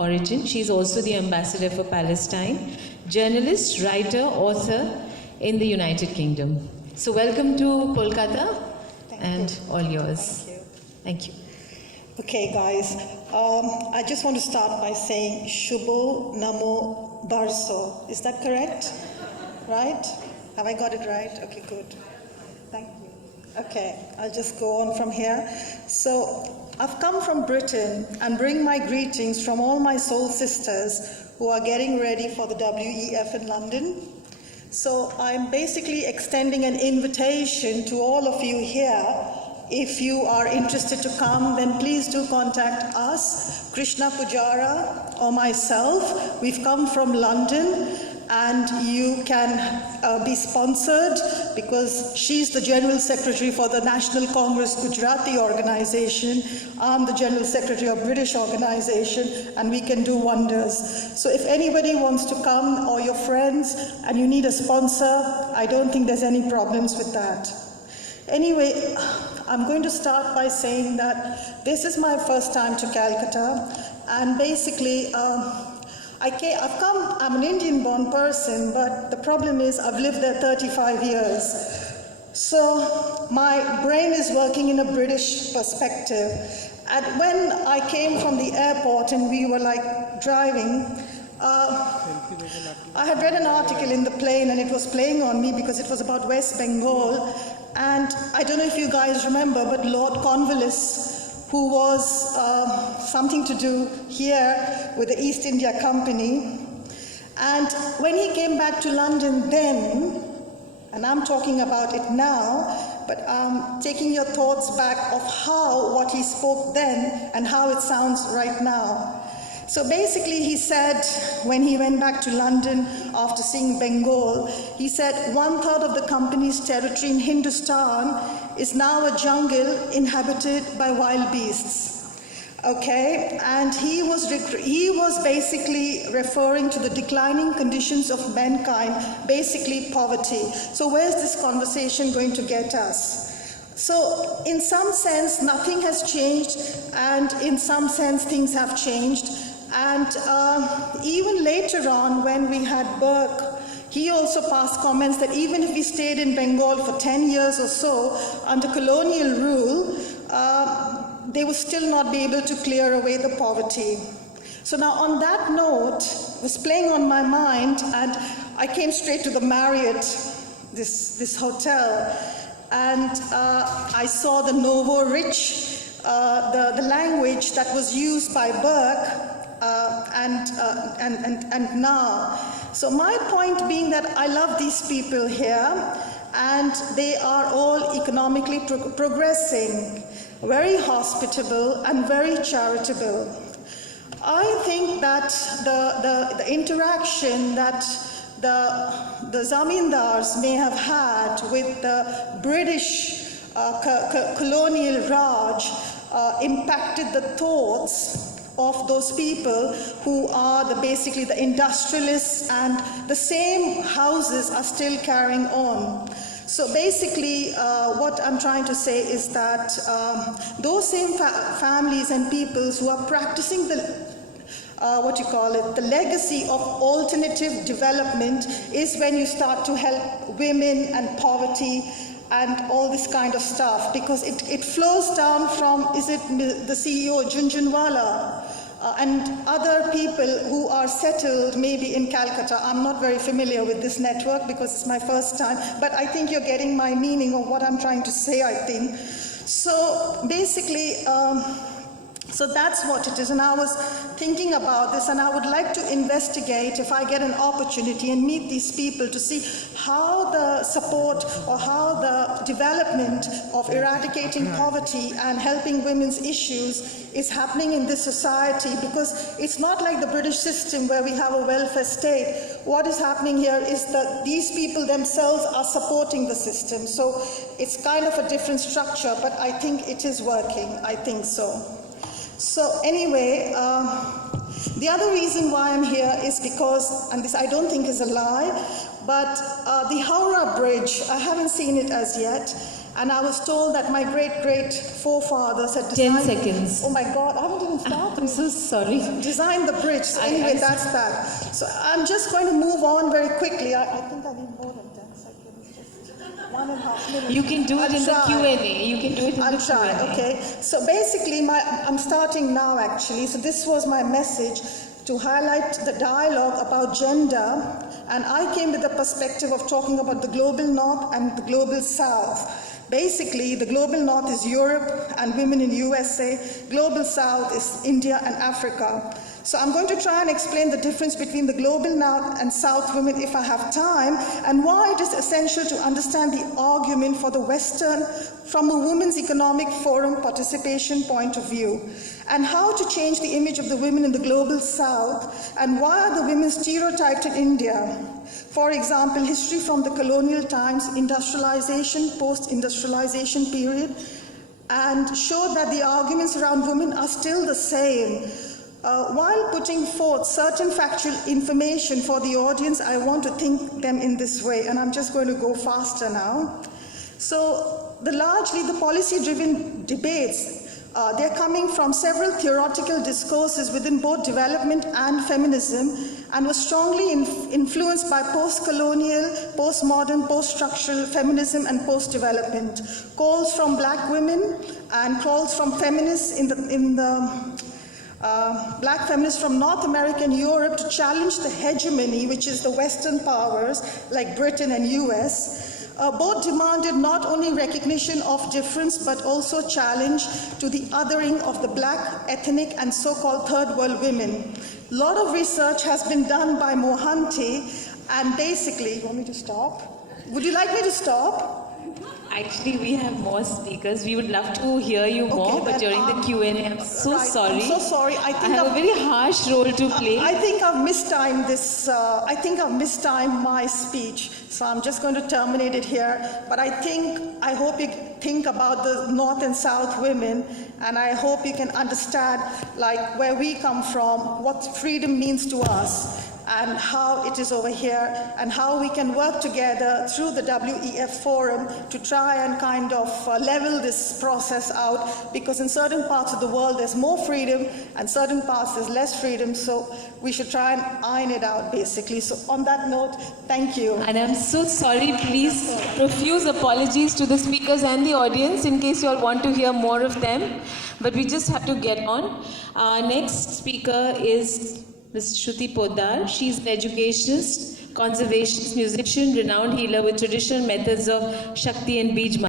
origin. She's also the ambassador for Palestine, journalist, writer, author in the United Kingdom. So welcome to Kolcatta, and all yours. Thank you. Thank you. Okay, guys, I just want to start by saying Shubho Namo Darso. Is that correct? Right? Have I got it right? Okay, good. Thank you. Okay, I'll just go on from here. So, I've come from Britain and bring my greetings from all my soul sisters who are getting ready for the WEF in London. So, I'm basically extending an invitation to all of you here. If you are interested to come, then please do contact us, Krishna Pujara or myself. We've come from London, and you can be sponsored because she's the General Secretary for the National Congress Gujarati organization. I'm the General Secretary of British organization, and we can do wonders. So if anybody wants to come, or your friends, and you need a sponsor, I don't think there's any problems with that. Anyway, I'm going to start by saying that this is my first time to Calcutta, and basically I'm an Indian-born person, but the problem is I've lived there 35 years. So my brain is working in a British perspective. And when I came from the airport and we were like driving, I had read an article in the plane and it was playing on me because it was about West Bengal. And I don't know if you guys remember, but Lord Cornwallis, who was something to do here with the East India Company. And when he came back to London then, and I'm talking about it now, but I'm taking your thoughts back of what he spoke then and how it sounds right now. So basically he said, when he went back to London after seeing Bengal, he said 1/3 of the company's territory in Hindustan is now a jungle inhabited by wild beasts. Okay, and he was basically referring to the declining conditions of mankind, basically poverty. So where's this conversation going to get us? So in some sense, nothing has changed, and in some sense, things have changed. And even later on, when we had Burke, he also passed comments that even if we stayed in Bengal for 10 years or so under colonial rule, they would still not be able to clear away the poverty. So now on that note, it was playing on my mind, and I came straight to the Marriott, this hotel, and I saw the Novo Rich, the language that was used by Burke, and now. So my point being that I love these people here, and they are all economically progressing, very hospitable and very charitable. I think that the interaction that the zamindars may have had with the British colonial Raj impacted the thoughts of those people who are basically the industrialists, and the same houses are still carrying on. So basically what I'm trying to say is that those same families and peoples who are practicing the legacy of alternative development is when you start to help women and poverty and all this kind of stuff, because it flows down from, is it the CEO Junjunwala and other people who are settled maybe in Calcutta. I'm not very familiar with this network because it's my first time, but I think you're getting my meaning of what I'm trying to say, I think. So basically, so that's what it is, and I was thinking about this, and I would like to investigate, if I get an opportunity, and meet these people to see how the support or how the development of eradicating poverty and helping women's issues is happening in this society, because it's not like the British system where we have a welfare state. What is happening here is that these people themselves are supporting the system, so it's kind of a different structure, but I think it is working, I think so. So anyway, the other reason why I'm here is because, and this I don't think is a lie, but the Howrah Bridge, I haven't seen it as yet, And I was told that my great forefathers had 10 designed... seconds. Oh my God, I haven't even started. I'm so sorry. Designed the bridge. So anyway, that's that. So I'm just going to move on very quickly. I think I need more than 10 seconds. Just 1.5 minutes. You can do it in the Q&A. You can do it in the I'll try, Q&A. okay. So basically, I'm starting now actually. So this was my message to highlight the dialogue about gender, and I came with the perspective of talking about the global north and the global south. Basically, the global north is Europe and women in USA. Global south is India and Africa. So I'm going to try and explain the difference between the global north and south women if I have time, and why it is essential to understand the argument for the Western from a Women's Economic Forum participation point of view, and how to change the image of the women in the global south, and why are the women stereotyped in India. For example, history from the colonial times, industrialization, post-industrialization period, and show that the arguments around women are still the same. While putting forth certain factual information for the audience, I want to think them in this way, and I'm just going to go faster now. So, largely the policy-driven debates, they're coming from several theoretical discourses within both development and feminism, and was strongly influenced by post-colonial, post-modern, post-structural feminism and post-development. Calls from black women and calls from feminists black feminists from North America and Europe to challenge the hegemony, which is the Western powers like Britain and US. Both demanded not only recognition of difference, but also challenge to the othering of the black, ethnic, and so-called third world women. A lot of research has been done by Mohanty, and basically, you want me to stop? Would you like me to stop? Actually, we have more speakers. We would love to hear you more, but during the Q&A, I'm so sorry. I'm so sorry. I have a very harsh role to play. I think I've mistimed this. I think I've mistimed my speech, so I'm just going to terminate it here. But I hope you think about the North and South women, and I hope you can understand, like, where we come from, what freedom means to us, and how it is over here, and how we can work together through the WEF forum to try and kind of level this process out, because in certain parts of the world there's more freedom and certain parts there's less freedom, so we should try and iron it out basically. So on that note, thank you. And I'm so sorry, please profuse apologies to the speakers and the audience in case you all want to hear more of them, but we just have to get on. Our next speaker is Ms. Shruti Poddar. She's an educationist, conservationist, musician, renowned healer with traditional methods of Shakti and Bij.